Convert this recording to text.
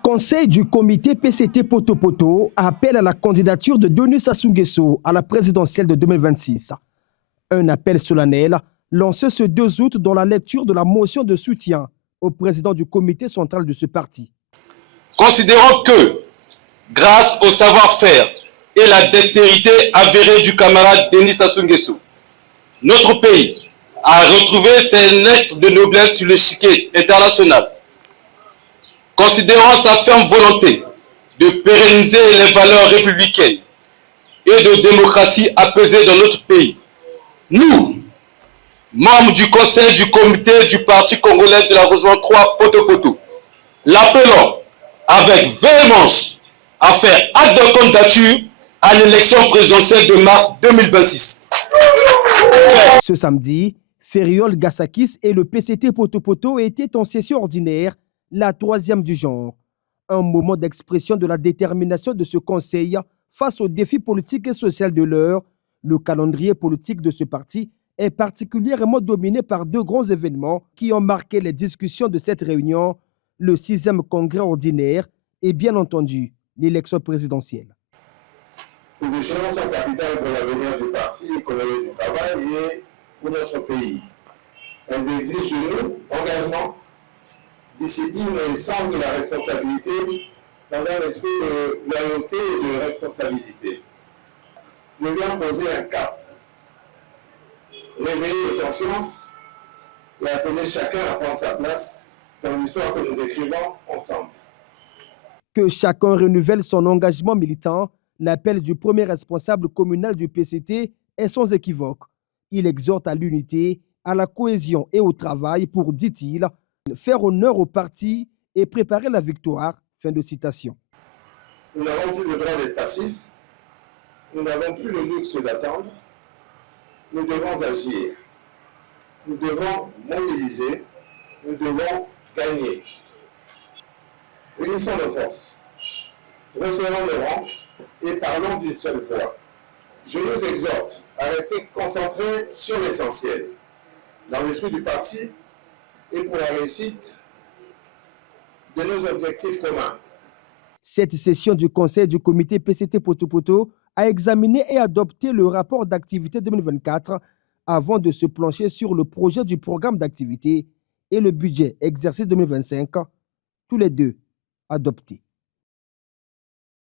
Conseil du comité PCT Poto appelle à la candidature de Denis Sassou Nguesso à la présidentielle de 2026. Un appel solennel lancé ce 2 août dans la lecture de la motion de soutien au président du comité central de ce parti. Considérons que, grâce au savoir-faire et la dextérité avérée du camarade Denis Sassou Nguesso, notre pays a retrouvé ses lettres de noblesse sur l'échiquier international. Considérant sa ferme volonté de pérenniser les valeurs républicaines et de démocratie apaisée dans notre pays, nous, membres du conseil du comité du Parti congolais de l'arrondissement 3 Poto, l'appelons avec véhémence à faire acte de candidature à l'élection présidentielle de mars 2026. Ce samedi, Feriol Gassakis et le PCT Poto étaient en session ordinaire, la 3e du genre. Un moment d'expression de la détermination de ce conseil face aux défis politiques et sociaux de l'heure. Le calendrier politique de ce parti est particulièrement dominé par 2 grands événements qui ont marqué les discussions de cette réunion, le 6e congrès ordinaire et bien entendu l'élection présidentielle. Ces échéances sont capitales pour l'avenir du parti, l'économie du travail et pour notre pays. Elles exigent de nous engagement, discipline et sens de la responsabilité dans un esprit de loyauté et de responsabilité. Je viens poser un cap, réveiller les consciences et appeler chacun à prendre sa place dans l'histoire que nous écrivons ensemble. Que chacun renouvelle son engagement militant, l'appel du premier responsable communal du PCT est sans équivoque. Il exhorte à l'unité, à la cohésion et au travail pour, dit-il, faire honneur au parti et préparer la victoire. Fin de citation. Nous n'avons plus le droit d'être passifs, nous n'avons plus le luxe d'attendre, nous devons agir, nous devons mobiliser, nous devons gagner. Unissons nos forces, resserrons nos rangs et parlons d'une seule voix. Je nous exhorte à rester concentrés sur l'essentiel, dans l'esprit du parti et pour la réussite de nos objectifs communs. Cette session du Conseil du comité PCT Poto a examiné et adopté le rapport d'activité 2024 avant de se plancher sur le projet du programme d'activité et le budget exercice 2025, tous les deux adoptés.